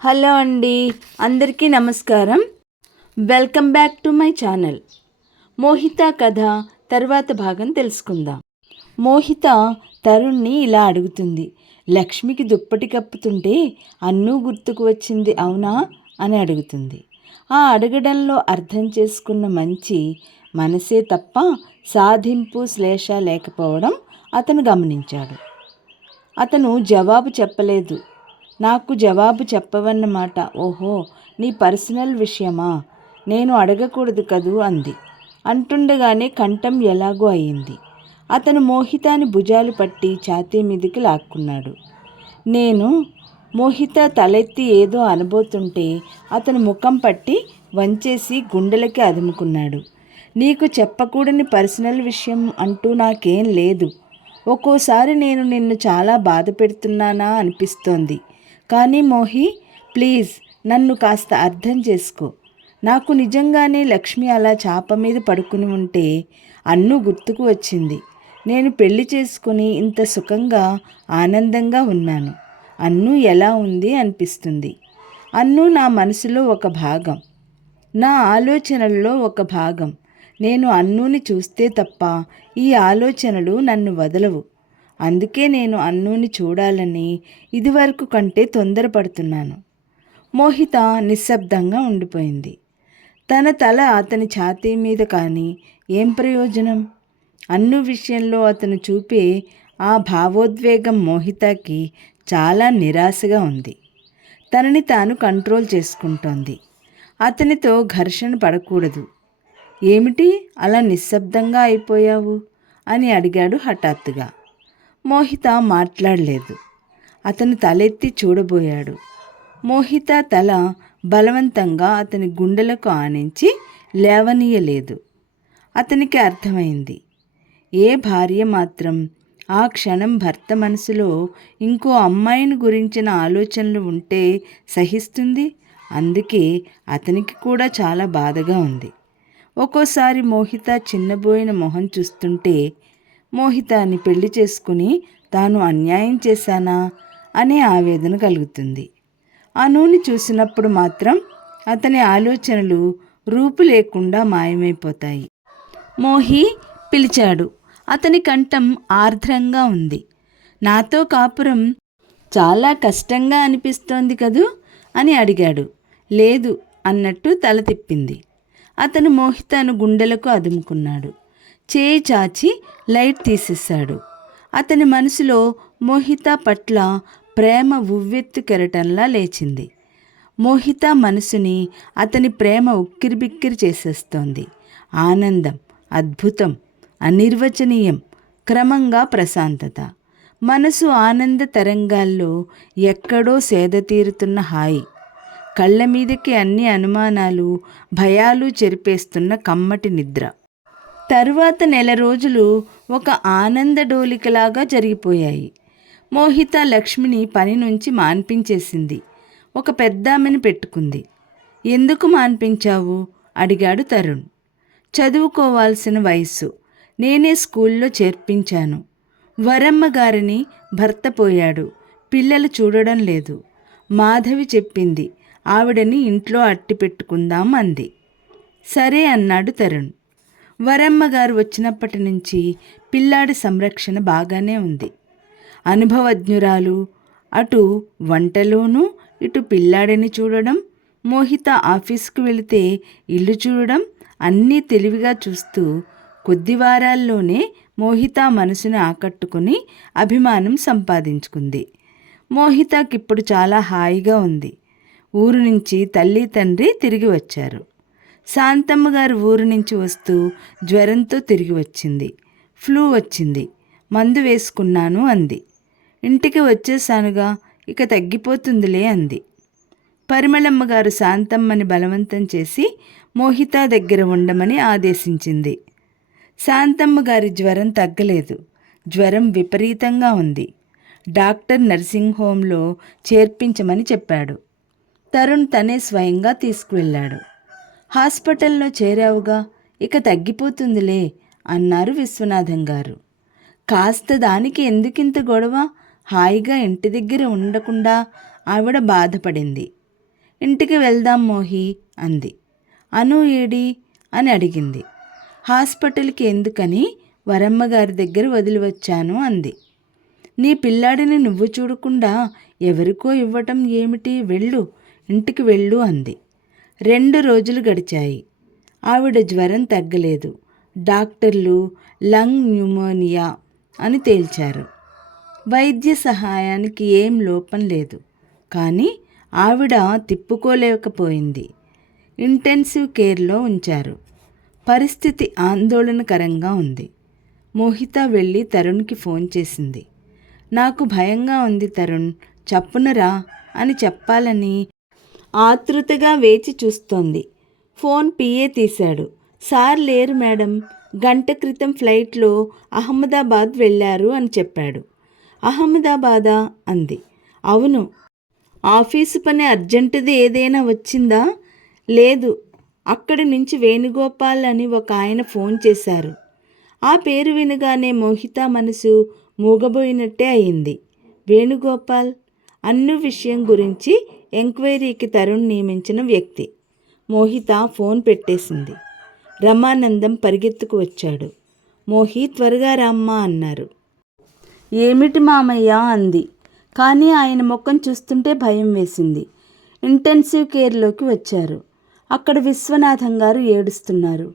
Hello అండి, అందరికీ నమస్కారం. Welcome back to my channel. Mohita కథ తర్వాత భాగం తెలుసుకుందాం. మోహిత తరుణ్ని ఇలా అడుగుతుంది. లక్ష్మికి దుప్పటి కప్పుతుంటే అన్నూ గుర్తుకు వచ్చింది అవునా అని అడుగుతుంది. ఆ అడగడంలో అర్థం చేసుకున్న మంచి మనసే తప్ప సాధింపు శ్లేష లేకపోవడం అతను గమనించాడు. అతను జవాబు చెప్పలేదు. నాకు జవాబు చెప్పవన్నమాట. ఓహో, నీ పర్సనల్ విషయమా? నేను అడగకూడదు కదూ అంది. అంటుండగానే కంఠం ఎలాగో అయింది. అతను మోహితాని భుజాలు పట్టి ఛాతీ మీదకి లాక్కున్నాడు. మోహిత తలెత్తి ఏదో అనబోతుంటే అతను ముఖం పట్టి వంచేసి గుండెలకి అదుముకున్నాడు. నీకు చెప్పకూడని పర్సనల్ విషయం అంటూ నాకేం లేదు. ఒక్కోసారి నేను నిన్ను చాలా బాధ పెడుతున్నానా అనిపిస్తోంది. కానీ మోహి, ప్లీజ్ నన్ను కాస్త అర్థం చేసుకో. నాకు నిజంగానే లక్ష్మి అలా చాప మీద పడుకుని ఉంటే అన్ను గుర్తుకు వచ్చింది. నేను పెళ్లి చేసుకుని ఇంత సుఖంగా ఆనందంగా ఉన్నాను. అన్ను ఎలా ఉంది అనిపిస్తుంది. అన్ను నా మనసులో ఒక భాగం, నా ఆలోచనల్లో ఒక భాగం. నేను అన్నుని చూస్తే తప్ప ఈ ఆలోచనలు నన్ను వదలవు. అందుకే నేను అన్నూని చూడాలని ఇదివరకు కంటే తొందరపడుతున్నాను. మోహిత నిశ్శబ్దంగా ఉండిపోయింది. తన తల అతని ఛాతీ మీద కానీ ఏం ప్రయోజనం? అన్ను విషయంలో అతను చూపే ఆ భావోద్వేగం మోహితకి చాలా నిరాశగా ఉంది. తనని తాను కంట్రోల్ చేసుకుంటోంది. అతనితో ఘర్షణ పడకూడదు. ఏమిటి అలా నిశ్శబ్దంగా అయిపోయావు అని అడిగాడు హఠాత్తుగా. మోహిత మాట్లాడలేదు. అతను తలెత్తి చూడబోయాడు. మోహిత తల బలవంతంగా అతని గుండెలకు ఆనించి లేవనీయలేదు. అతనికి అర్థమైంది. ఏ భార్య మాత్రం ఆ క్షణం భర్త మనసులో ఇంకో అమ్మాయిని గురించిన ఆలోచనలు ఉంటే సహిస్తుంది? అందుకే అతనికి కూడా చాలా బాధగా ఉంది. ఒక్కోసారి మోహిత చిన్నబోయిన మొహం చూస్తుంటే మోహితాన్ని పెళ్లి చేసుకుని తాను అన్యాయం చేశానా అనే ఆవేదన కలుగుతుంది. అనూని చూసినప్పుడు మాత్రం అతని ఆలోచనలు రూపు లేకుండా మాయమైపోతాయి. మోహి పిలిచాడు. అతని కంఠం ఆర్ద్రంగా ఉంది. నాతో కాపురం చాలా కష్టంగా అనిపిస్తోంది కదూ అని అడిగాడు. లేదు అన్నట్టు తల తిప్పింది. అతను మోహితను గుండెలకు అదుముకున్నాడు. చేయి చాచి లైట్ తీసేశాడు. అతని మనసులో మోహిత పట్ల ప్రేమ ఉవ్వెత్తు కెరటంలా లేచింది. మోహిత మనసుని అతని ప్రేమ ఉక్కిరిబిక్కిరి చేసేస్తోంది. ఆనందం, అద్భుతం, అనిర్వచనీయం, క్రమంగా ప్రశాంతత. మనసు ఆనంద తరంగాల్లో ఎక్కడో సేద తీరుతున్న హాయి. కళ్ళ మీదకి అన్ని అనుమానాలు, భయాలు చెరిపేస్తున్న కమ్మటి నిద్ర. తరువాత నెల రోజులు ఒక ఆనంద డోలికలాగా జరిగిపోయాయి. మోహిత లక్ష్మిని పని నుంచి మాన్పించేసింది. ఒక పెద్దామెని పెట్టుకుంది. ఎందుకు మాన్పించావు అడిగాడు తరుణ్. చదువుకోవాల్సిన వయస్సు. నేనే స్కూల్లో చేర్పించాను. వరమ్మ గారిని భర్త పోయాడు. పిల్లలు చూడడం లేదు. మాధవి చెప్పింది ఆవిడని ఇంట్లో అట్టి పెట్టుకుందాం అంది. సరే అన్నాడు తరుణ్. వరమ్మ గారు వచ్చినప్పటి నుంచి పిల్లాడి సంరక్షణ బాగానే ఉంది. అనుభవజ్ఞురాలు. అటు వంటలోనూ ఇటు పిల్లాడిని చూడడం, మోహిత ఆఫీస్కు వెళితే ఇల్లు చూడడం అన్నీ తెలివిగా చూస్తూ కొద్ది వారాల్లోనే మోహిత మనసుని ఆకట్టుకుని అభిమానం సంపాదించుకుంది. మోహితకిప్పుడు చాలా హాయిగా ఉంది. ఊరు నుంచి తల్లి తండ్రి తిరిగి వచ్చారు. శాంతమ్మ గారు ఊరు నుంచి వస్తూ జ్వరంతో తిరిగి వచ్చింది. ఫ్లూ వచ్చింది. మందు వేసుకున్నాను అంది. ఇంటికి వచ్చేసానుగా, ఇక తగ్గిపోతుందిలే అంది. పరిమళమ్మ గారు శాంతమ్మని బలవంతం చేసి మోహిత దగ్గర ఉండమని ఆదేశించింది. శాంతమ్మ గారి జ్వరం తగ్గలేదు. జ్వరం విపరీతంగా ఉంది. డాక్టర్ నర్సింగ్ హోంలో చేర్పించమని చెప్పాడు. తరుణ్ తనే స్వయంగా తీసుకువెళ్ళాడు. హాస్పిటల్లో చేరావుగా, ఇక తగ్గిపోతుందిలే అన్నారు విశ్వనాథం గారు. కాస్త దానికి ఎందుకింత గొడవ? హాయిగా ఇంటి దగ్గర ఉండకుండా ఆవిడ బాధపడింది. ఇంటికి వెళ్దాం మోహి అంది. అను ఏడి అని అడిగింది. హాస్పిటల్కి ఎందుకని వరమ్మగారి దగ్గర వదిలి వచ్చాను అంది. నీ పిల్లాడిని నువ్వు చూడకుండా ఎవరికో ఇవ్వటం ఏమిటి, వెళ్ళు, ఇంటికి వెళ్ళు అంది. 2 రోజులు గడిచాయి. ఆవిడ జ్వరం తగ్గలేదు. డాక్టర్లు లంగ్ న్యూమోనియా అని తేల్చారు. వైద్య సహాయానికి ఏం లోపం లేదు. కానీ ఆవిడ తిప్పుకోలేకపోయింది. ఇంటెన్సివ్ కేర్లో ఉంచారు. పరిస్థితి ఆందోళనకరంగా ఉంది. మోహిత వెళ్ళి తరుణ్కి ఫోన్ చేసింది. నాకు భయంగా ఉంది తరుణ్, చప్పునరా అని చెప్పాలని ఆతృతగా వేచి చూస్తోంది. ఫోన్ పిఏ తీశాడు. సార్ లేరు మేడం, గంట క్రితం ఫ్లైట్లో అహ్మదాబాద్ వెళ్ళారు అని చెప్పాడు. అహ్మదాబాదా అంది. అవును. ఆఫీసు పని అర్జెంటుది ఏదైనా వచ్చిందా? లేదు. అక్కడి నుంచి వేణుగోపాల్ అని ఒక ఆయన ఫోన్ చేశారు. ఆ పేరు వినగానే మోహిత మనసు మూగబోయినట్టే అయింది. వేణుగోపాల్ అన్ను విషయం గురించి ఎంక్వైరీకి తరుణ్ నియమించిన వ్యక్తి. మోహిత ఫోన్ పెట్టేసింది. రమానందం పరిగెత్తుకు వచ్చాడు. మోహి త్వరగా రామ్మా అన్నారు. ఏమిటి మామయ్య అంది. కానీ ఆయన ముఖం చూస్తుంటే భయం వేసింది. ఇంటెన్సివ్ కేర్లోకి వచ్చారు. అక్కడ విశ్వనాథం గారు ఏడుస్తున్నారు.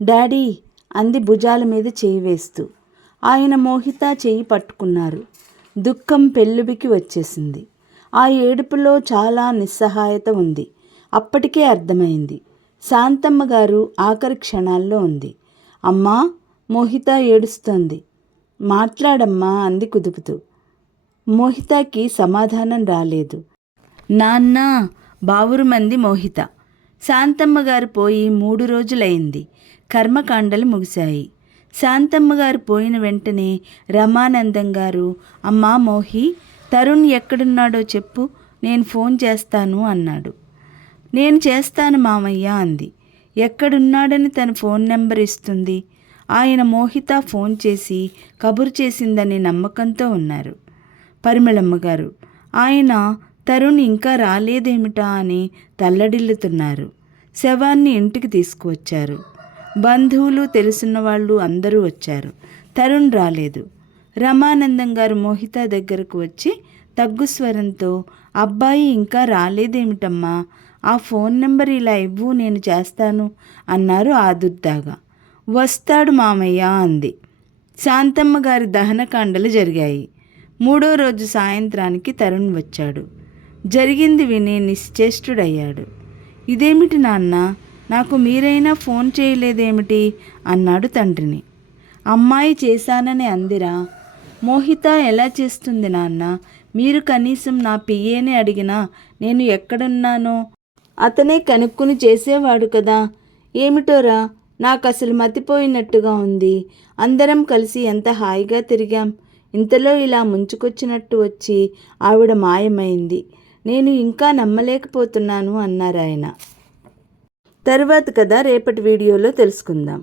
డాడీ అంది భుజాల మీద చేయి వేస్తూ. ఆయన మోహిత చెయ్యి పట్టుకున్నారు. దుఃఖం పెళ్ళుబికి వచ్చేసింది. ఆ ఏడుపులో చాలా నిస్సహాయత ఉంది. అప్పటికే అర్థమైంది. శాంతమ్మ గారు ఆఖరి క్షణాల్లో ఉంది. అమ్మా, మోహిత ఏడుస్తోంది, మాట్లాడమ్మా అంది కుదుపుతూ. మోహితకి సమాధానం రాలేదు. నాన్న బావురుమంది మోహిత. శాంతమ్మ గారు పోయి 3 రోజులైంది. కర్మకాండలు ముగిశాయి. శాంతమ్మ గారు పోయిన వెంటనే రమానందం గారు, అమ్మా మోహి, తరుణ్ ఎక్కడున్నాడో చెప్పు, నేను ఫోన్ చేస్తాను అన్నాడు. నేను చేస్తాను మామయ్య అంది. ఎక్కడున్నాడని తన ఫోన్ నెంబర్ ఇస్తుంది. ఆయన మోహిత ఫోన్ చేసి కబురు చేసిందని నమ్మకంతో ఉన్నారు. పరిమళమ్మ గారు, ఆయన తరుణ్ ఇంకా రాలేదేమిటా అని తల్లడిల్లుతున్నారు. శవాన్ని ఇంటికి తీసుకువచ్చారు. బంధువులు తెలుసున్న వాళ్ళు అందరూ వచ్చారు. తరుణ్ రాలేదు. రమానందం గారు మోహిత దగ్గరకు వచ్చి తగ్గు స్వరంతో, అబ్బాయి ఇంకా రాలేదేమిటమ్మా, ఆ ఫోన్ నెంబర్ ఇలా ఇవ్వు, నేను చేస్తాను అన్నారు ఆదుర్దాగా. వస్తాడు మామయ్య అంది. శాంతమ్మ గారి దహనకాండలు జరిగాయి. 3వ రోజు సాయంత్రానికి తరుణ్ వచ్చాడు. జరిగింది విని నిశ్చేష్టుడయ్యాడు. ఇదేమిటి నాన్న, నాకు మీరైనా ఫోన్ చేయలేదేమిటి అన్నాడు తండ్రిని. అమ్మాయి చేశానని అందిరా. మోహిత ఎలా చేస్తుంది నాన్న, మీరు కనీసం నా పిఏని అడిగినా నేను ఎక్కడున్నానో అతనే కనుక్కుని చేసేవాడు కదా. ఏమిటోరా, నాకు అసలు మతిపోయినట్టుగా ఉంది. అందరం కలిసి ఎంత హాయిగా తిరిగాం. ఇంతలో ఇలా ముంచుకొచ్చినట్టు వచ్చి ఆవిడ మాయమైంది. నేను ఇంకా నమ్మలేకపోతున్నాను అన్నారాయన. తర్వాత కథ రేపటి వీడియోలో తెలుసుకుందాం.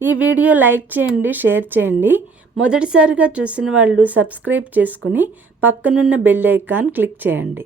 ఈ వీడియో లైక్ చేయండి, షేర్ చేయండి. మొదటిసారిగా చూసిన వాళ్ళు సబ్స్క్రైబ్ చేసుకుని పక్కనున్న బెల్ ఐకాన్ క్లిక్ చేయండి.